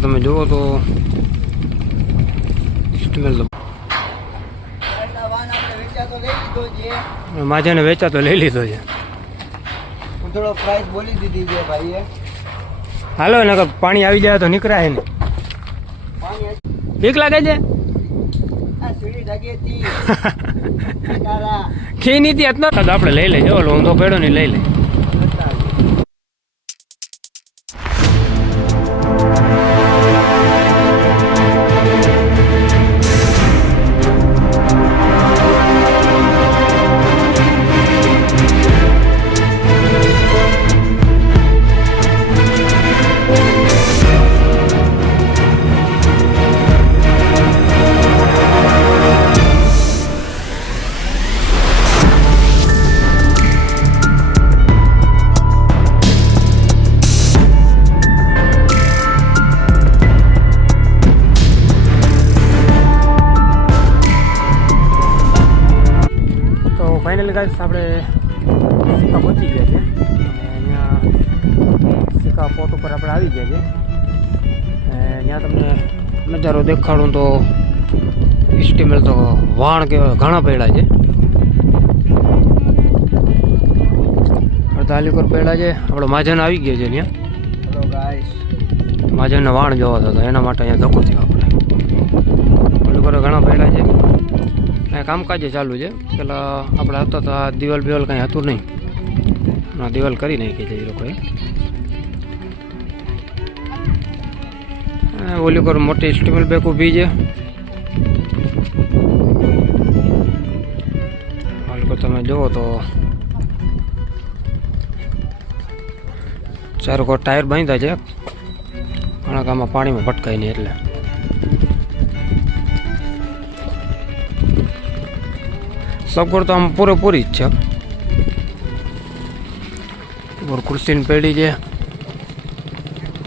અત્યારે તમે જુઓ તો સ્ટીમર માજાને વેચા તો લઈ લીધો છે. થોડો પ્રાઇસ બોલી દીધી છે ભાઈએ. હાલો ને પાણી આવી જાય તો નીકળાય ને. બીક લાગે છે ખી નીતિ આપણે લઈ લઈએ. ઓલો ઊંધો પેડો ને લઈ લઈ. ફાઇનલી ગાઈસ આપણે સિક્કા પહોંચી ગયા છે અને અહીંયા સિક્કા પોર્ટ ઉપર આપણે આવી ગયા છે. ત્યાં તમને નજારો દેખાડું તો સ્ટીમર તો વાણ કે ઘણા પડ્યા છે. અડધાલીકર પડ્યા છે. આપણો માજન આવી ગયો છે ત્યાં. હેલો ગાઈસ, માજનના વાણ જોવા હતા એના માટે અહીંયા ધક્કો થયો આપણે. અલીકર ઘણા પડ્યા છે. કામકાજ ચાલુ છે. પેલા આપણે હતા તો આ દિવાલ બિવાલ કંઈ હતું નહીં. દિવાલ કરી નાખી છે એ લોકોએ. ઓલી પર મોટી સ્ટીમર બેક ઊભી છે. હાલ તમે જુઓ તો ચારો કોટ ટાયર બાંધ્યા છે. ઘણા કામમાં પાણીમાં ભટકાય નહીં એટલે. સગવડ તો આમ પૂરેપૂરી જ છે. ઉપર ખુરશીની પેઢી છે.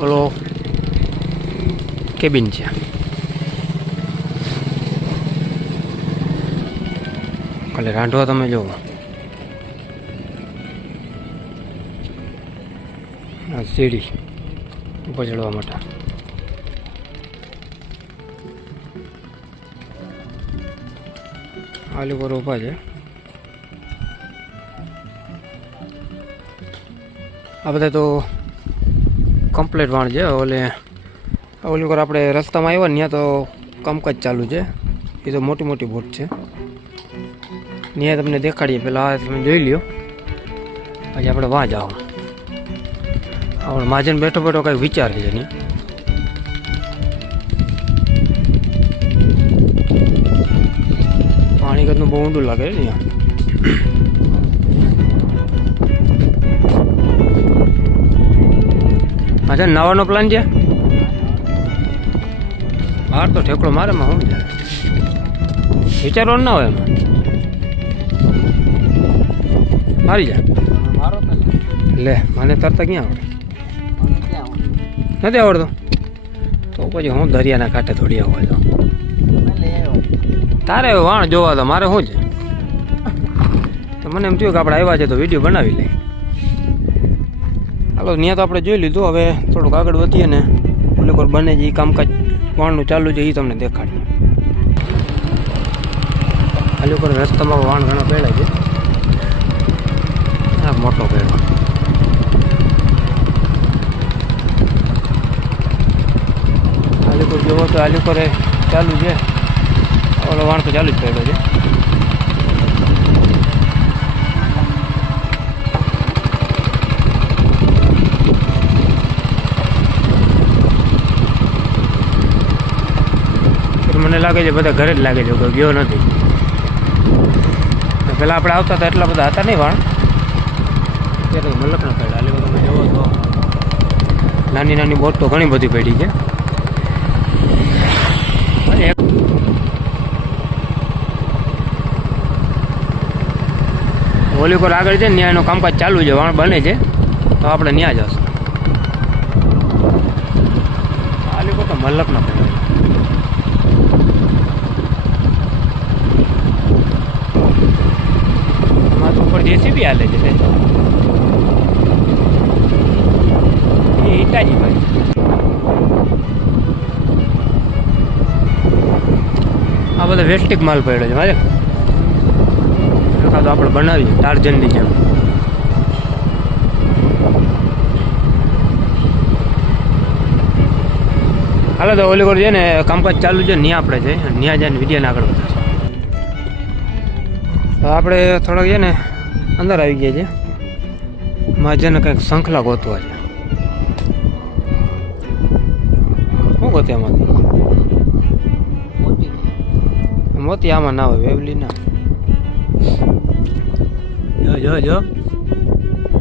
ઓલો કેબિન છે. કાલે રાંધવા તમે જુઓ. આ સીડી ઉપર ચડવા માટે. આલુ પર ઊભા છે. આ બધા તો કમ્પ્લીટ વાણ છે. ઓલી પર આપણે રસ્તામાં આવ્યા ને ત્યાં તો કામકાજ ચાલુ છે. એ તો મોટી મોટી બોટ છે. ત્યાં તમને દેખાડીએ. પહેલાં તમે જોઈ લ્યો પછી આપણે વાં જાઓ. આપણે માજન બેઠો બેઠો કંઈક વિચાર છે ને. પાણી કરતું બહુ ઊંડું લાગે ને અહીંયા. અચ્છા, નાવાનો પ્લાન છે? બહાર તો ઠેકડો મારે માં શું જાય વિચારવાનું ના હોય એમાં. મારી જાય લે. મને તરતા ક્યાં આવડે? નથી આવડતું તો પછી હું દરિયાના કાંઠે થોડી આવવા જાઉં. તારે વાણ જોવા તો મારે શું છે? તો મને એમ થયું કે આપણે આવ્યા છે તો વિડીયો બનાવી લઈએ. હાલો, ત્યાં તો આપણે જોઈ લીધું. હવે થોડુંક આગળ વધીએ ને ઓલી કોર બને છે એ કામકાજ વાણનું ચાલુ છે એ તમને દેખાડીએ. હાલી કોર રસ્તામાં વાણ ઘણા પહેલાં છે. આ મોટો પહેલો હાલી કોર જોવો તો હાલી કોરે ચાલુ છે. ઓલો વાણ તો ચાલુ જ પડ્યો છે. મને લાગે છે બધા ઘરે જ લાગે છે, કોઈ ગયો નથી. પેલા આપણે આવતા હતા એટલા બધા હતા નહીં વાણ. ત્યારે મલકના પડ્યા. એટલે તમે જુઓ તો નાની નાની બોટ તો ઘણી બધી પડી છે. ઓલી કોર આગળ છે ને ત્યાં એનું કામકાજ ચાલુ છે. વાણ બને છે તો આપણે ત્યાં જશું. આલી કોર તો મલકના પડ્યા. જેસીબી હાલે છે એ હિટાજી ભાઈ. આ બધા વેસ્ટિક માલ પડ્યો છે મારે એકાદો આપણે બનાવીએ ટાર્જનની જેમ. હાલો તો ઓલી કોર છે ને કામકાજ ચાલુ છે ત્યાં આપણે જઈએ ત્યાં જઈને વિડીયોને આગળ વધારે. તો આપણે થોડાક છે ને અંદર આવી ગયા છે મહાજનને કંઈક શંખલા ગોતવા છે. શું ગોતે આમાંથી? મોતી આમાં ના હોય વેવલી ના. જો જો જો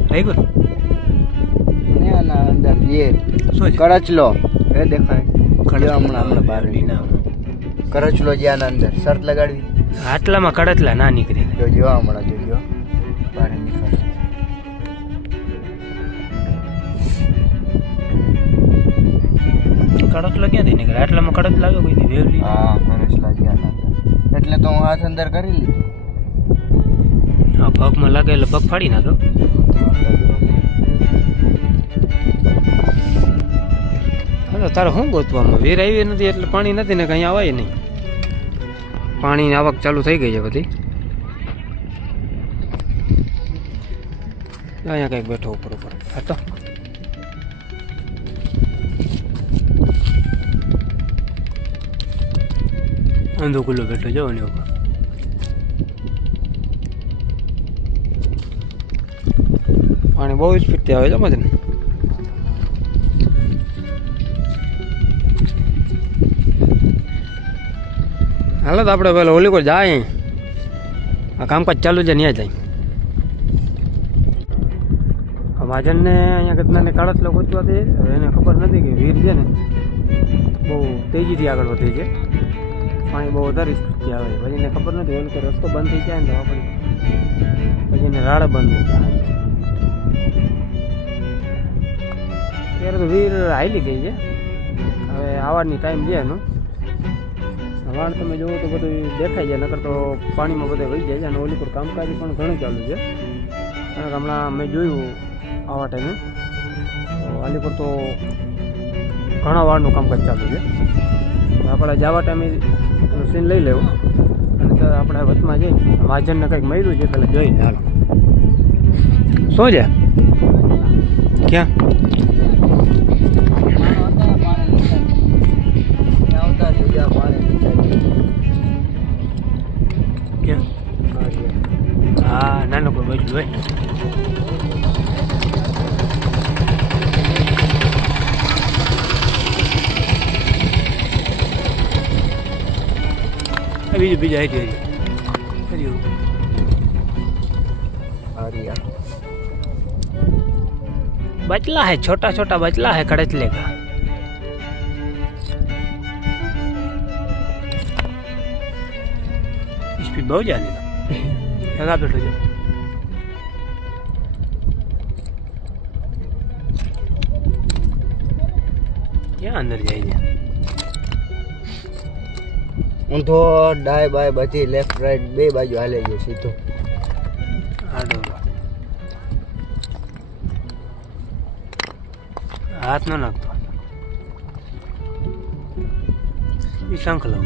થઈ ગયું એના અંદર જે શું છે? કરચલો એ દેખાય હમણાં બહાર કરચલો જે આના અંદર શર્ટ લગાડવી આટલામાં કડતલા ના નીકળે. જોજો હમણાં જોજો બહાર નીકળે. કડતલો ક્યાંથી નીકળે? આટલામાં કડતલા આવ્યો કોઈ દી વેવલી. હા કરચલા જે આના અંદર એટલે તો હું હાથ અંદર કરી લીધું. હા પગમાં લાગે એટલે પગ ફાડી નાખો. હા તારે શું ગોતવામાં? વીર આવી નથી એટલે પાણી નથી ને કંઈ આવાય નહીં. પાણીની આવક ચાલુ થઈ ગઈ છે બધી. અહીંયા કંઈક બેઠો ઉપર ઉપર હતો. અંધો ખુલ્લો બેઠો જાવ ને ઉપર. પાણી બહુ સ્પીડથી આવે છે મજને. હાલો તો આપણે પેલા ઓલી કોઈ જાય આ કામકાજ ચાલુ છે ત્યાં જાય. મહાજનને અહીંયા ઘટનાને કાળતલો ગોતવાથી એને ખબર નથી કે વીર છે ને બહુ તેજીથી આગળ વધે છે. પાણી બહુ વધારે સ્પીડથી આવે છે. પછી એને ખબર નથી ઓલો કોઈ રસ્તો બંધ થઈ જાય ને તો આપણે પછી એને રાડ બંધ થઈ જાય. ત્યારે તો વીર હાલી ગઈ છે. હવે આવવાની ટાઈમ છે એનો. વાણ તમે જુઓ તો બધું દેખાઈ જાય નકર તો પાણીમાં બધે વહી જાય છે. અને ઓલી પર કામકાજ પણ ઘણું ચાલુ છે. કારણ કે હમણાં મેં જોયું આવા ટાઈમે તો આલી પર તો ઘણા વાળનું કામકાજ ચાલુ છે. આપણે જવા ટાઈમે સીન લઈ લેવું અને તો આપણે વચમાં જઈ મહાજનને કંઈક મળ્યું છે પેલા જોઈને હાલો. શું છે? ક્યાં? હા નાનો કોઈ બાજુ હોય. બીજું બીજા आइडिया बचला है, छोटा छोटा बचला है कड़चले का. स्पीड बहुत ज्यादा लगा बैठो जो. क्या अंदर जाइए ઊંધો ડાય બાય બધી લેફ્ટ રાઈટ બે બાજુ હાલે છે સીધો. હાથ ન નાખતો. એ શંખ લઉં.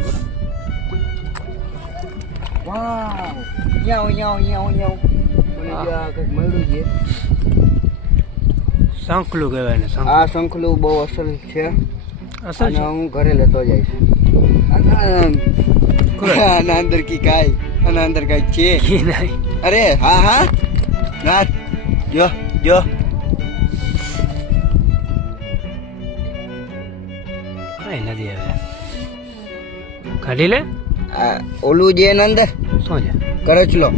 વાવ યાવ યાવ યાવ યાવ ઓલી આ કંઈક મળ્યું છે. શંખલું કહેવાય ને. આ શંખલું બહુ અસલ છે. અસલ અને હું ઘરે લેતો જઈશ. આના અંદર કી કાઈ આના અંદર કાઈ છે નહીં. અરે હા હા ના જો જો કઈ નથી હવે. કાઢી લે. આ ઓલું જે એના અંદર શું છે? કરચલો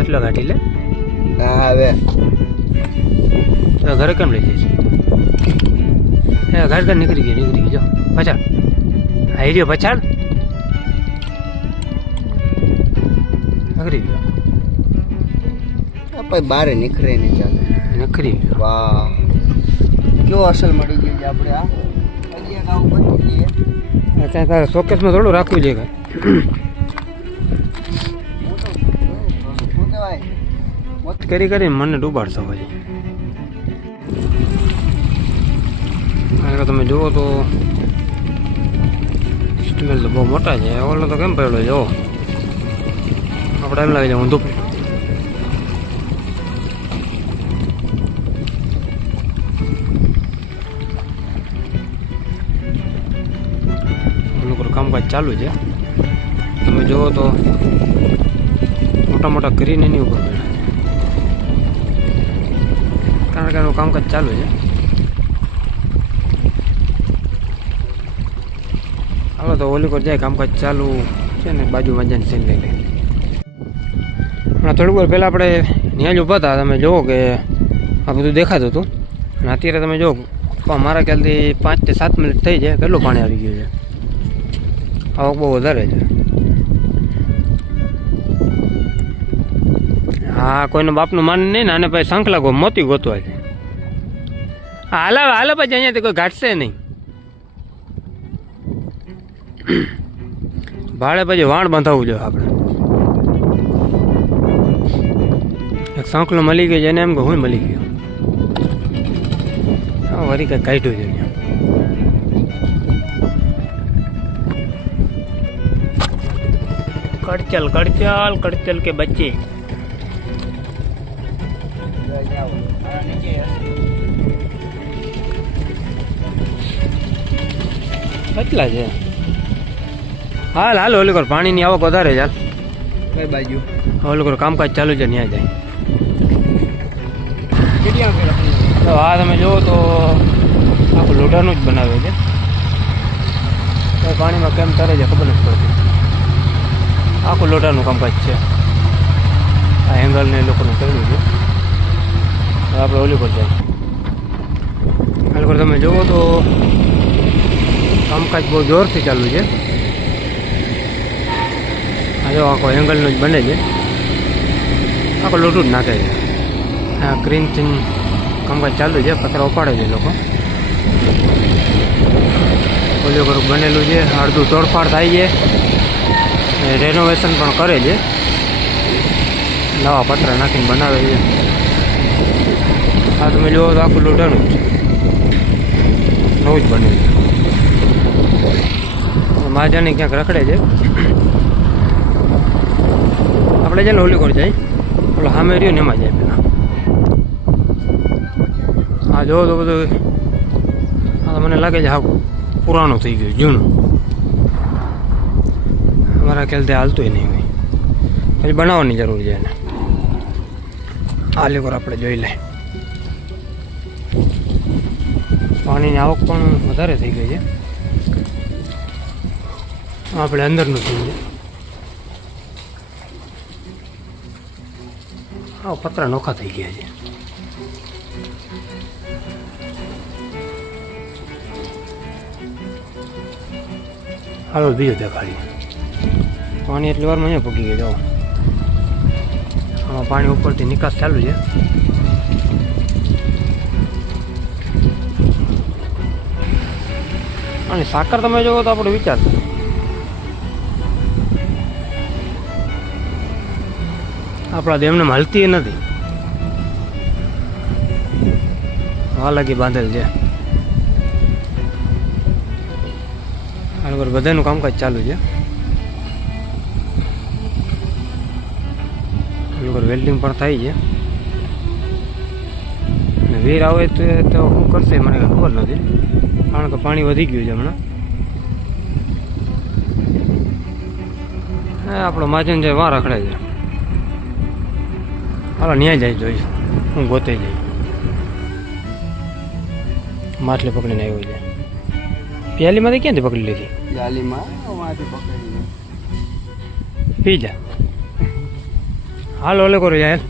એટલો કાઢી લે. હા હવે તો ઘરે કેમ લઈ જઈશ? ઘર ઘર નીકળી ગઈ જો પછાડ. આવી રહ્યો પછાડ. નીકળી ગયો. આપણે બહાર નીકળે ને ચાલે. નીકળી ગયો. વાહ કેવો અસલ મળી ગયો છે આપણે. આ હજી એક આવું બધું લઈએ. ત્યાં તારે શોકેસમાં થોડું રાખવું છે કાંઈ. શું કહેવાય કરી કરીને મને ડૂબાડશો પછી. તમે જુઓ તો સ્મેલ તો બહુ મોટા છે. ઓલો તો કેમ પડ્યો છે? ઓ આપણે એમ લાગે છે ઊંધું પડ્યું. ઓલું કામકાજ ચાલુ છે. તમે જુઓ તો મોટા મોટા ગ્રીન એની ઉપર બેઠા છે, કારણ કે એનું કામકાજ ચાલુ છે. હાલો તો ઓલી પર જાય, કામકાજ ચાલુ છે ને બાજુમાં જઈને સીન લઈ લે. હમણાં થોડીક વાર પહેલાં આપણે ત્યાં જ ઊભા હતા, તમે જુઓ કે આ બધું દેખાતું હતું. અને અત્યારે તમે જુઓ મારા ખ્યાલથી 5 થી 7 મિનિટ થઈ જાય, કેટલું પાણી આવી ગયું છે. આવક બહુ વધારે છે. હા, કોઈનું બાપનું માન નહીં ને. અને પછી શંખલા મોતી ગોતવા છે. હાલ હાલ પછી અહીંયાથી કોઈ ઘાટશે નહીં. ભાડે પછી વાણ બંધાવવું જોઈએ આપણે. એક શંખલો મળી ગયો છે એને એમ કે હું મળી ગયો. હા, વળી કંઈક કાઢ્યું છે ત્યાં. કડચલ કડચલ કડચલ કે બચ્ચે. કેટલા છે? હાલ હાલ ઓલી કર, પાણીની આવક વધારે છે. હાલ કઈ બાજુ? ઓલું કર કામકાજ ચાલુ છે, ત્યાં જાય. તો આ તમે જુઓ તો આખું લોઢાનું જ બનાવે છે. તો પાણીમાં કેમ તરે છે ખબર નથી પડતી. આખું લોઢાનું કામકાજ છે. આ એંગલને એ લોકોનું કર્યું છે. આપણે ઓલી પર જાય. આ લોકો તમે જુઓ તો કામકાજ બહુ જોરથી ચાલુ છે. આ જો આખો એંગલનું જ બને છે. આખું લોઢું જ નાખે છે. આ ગ્રીનથી કામકાજ ચાલુ છે. પતરા ઉપાડે છે લોકો. ઓલું ઘર બનેલું છે, અડધું તોડફાડ થાય છે, રેનોવેશન પણ કરે છે. નવા પતરા નાખીને બનાવે છે. આ તમે જુઓ તો આખું લોઢાનું જ છે, નવું જ બને છે. માજાની ક્યાંક રખડે છે. આપણે છે ને ઓલી કોર જાય, ઓલો સામે રહ્યો ને એમાં જાય પેલા. હા જોવો તો બધું હા મને લાગે છે હા પુરાણું થઈ ગયું, જૂનું. અમારા ખ્યાલથી હાલતું નહીં હોય, પછી બનાવવાની જરૂર છે એને. આ લેકોર આપણે જોઈ લે. પાણીની આવક પણ વધારે થઈ ગઈ છે. આપણે અંદરનું જોઈએ. હા, પતરા નોખા થઈ ગયા છે. હાલો બીજો દેખાડી. પાણી એટલી વારમાં અહીંયા પકી ગયું. જાઓ આમાં પાણી ઉપરથી નિકાસ ચાલુ છે. અને સાકર તમે જોવો તો આપણે વિચાર આપણા દેમને હલતી નથી. હાલાકી બાંધેલ છે. બધાનું કામકાજ ચાલુ છે. વેલ્ડિંગ પણ થાય છે. અને વીર આવે તો શું કરશે મને ખબર નથી, કારણ કે પાણી વધી ગયું છે હમણાં. આપણો માજન છે વાર રખડે છે. હાલો ન્યાય જાય જોઈશું, હું ગોતે જઈ. માછલી પકડીને આવ્યો છે. પ્યાલીમાંથી ક્યાંથી પકડી લીધી? પી જા. હાલ ઓલે કરો યાર.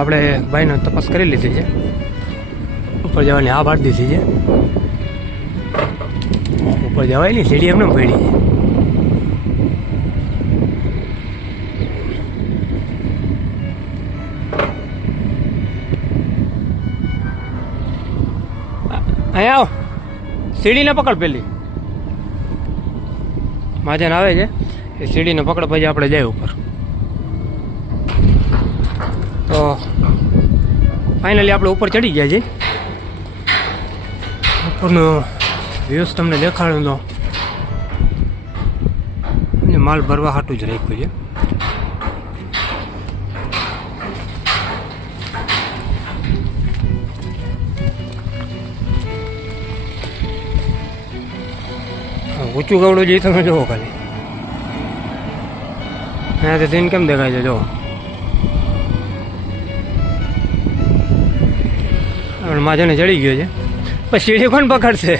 આપણે ભાઈને તપાસ કરી લીધી છે. ઉપર જવાની હા પાડી દીધી છે. ઉપર જવાય નહીં, સીડી એમને પડી છે. અહીંયા આવ, સીડીને પકડ. પેલી માજન આવે છે એ સીડીને પકડ, પછી આપણે જાય ઉપર. તો ફાઇનલી આપણે ઉપર ચડી ગયા છીએ. પણ વ્યૂઝ તમને દેખાડું તો અને માલ ભરવા હાટું જ રાખ્યું છે. ઊંચું ગવડું જઈ તમે જુઓ ખાલી અહીંયાથી સીન કેમ દેખાય છે જુઓ. માજાને ચડી ગયો છે પણ સીડી કોણ પકડશે?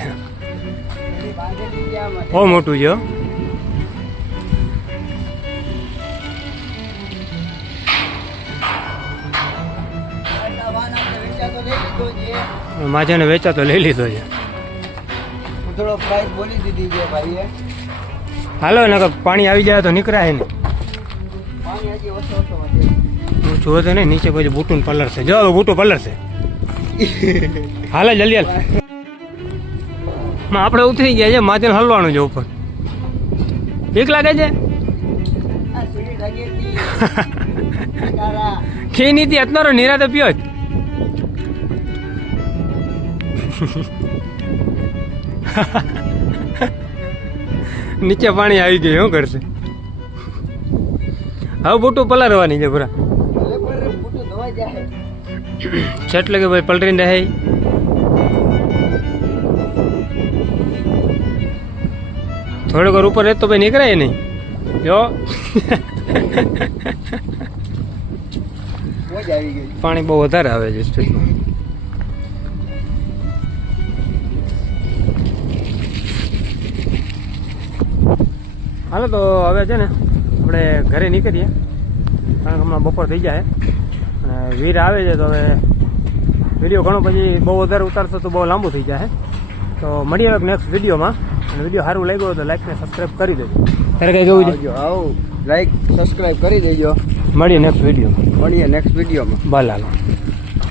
બહુ મોટું છે હો. માજાને વેચાતો લઈ લીધો છે. થોડો પ્રાઇસ બોલી દીધી છે ભાઈએ. હાલો ને પાણી આવી જાય તો નીકળાય ને. પાણી હજી ઓછો વધે. હું જોયો તો નહીં નીચે પછી બૂટું પલર છે. જો હવે બૂટું પલર છે. હાલે જલ્દી હાલ. આપણે ઉતરી ગયા છે. માથે હલવાનું છે ઉપર. બીક લાગે છે? આ સીડી લાગી ખી નીતિ અત્યારો નિરાતે પીયો જ. નીચે પાણી આવી ગયું શું કરશે? હવે બૂટું પલારવાની છે પૂરા. બૂટું ધોવાઈ જાય. એટલે કે ભાઈ પલટીને રહે. થોડુંક વાર ઉપર રહેતો ભાઈ નીકળાય નહીં. જો મોજ આવી ગઈ. પાણી બહુ વધારે આવે છે સ્ટ્રીટમાં. હાલો તો હવે છે ને આપણે ઘરે નીકળીએ કારણ કે હમણાં બપોર થઈ જાય અને વીર આવે છે તો હવે વિડીયો ઘણો પછી બહુ વધારે ઉતારશો તો બહુ લાંબુ થઈ જાય. તો મળીએ હવે નેક્સ્ટ વિડીયોમાં. અને વિડીયો સારું લાગ્યો હોય તો લાઈક ને સબસ્ક્રાઈબ કરી દેજો. ત્યારે કઈ કહું છે? આવો લાઈક સબસ્ક્રાઇબ કરી દેજો. મળીએ નેક્સ્ટ વિડીયોમાં. મળીએ નેક્સ્ટ વિડીયોમાં. બાલ હાલો.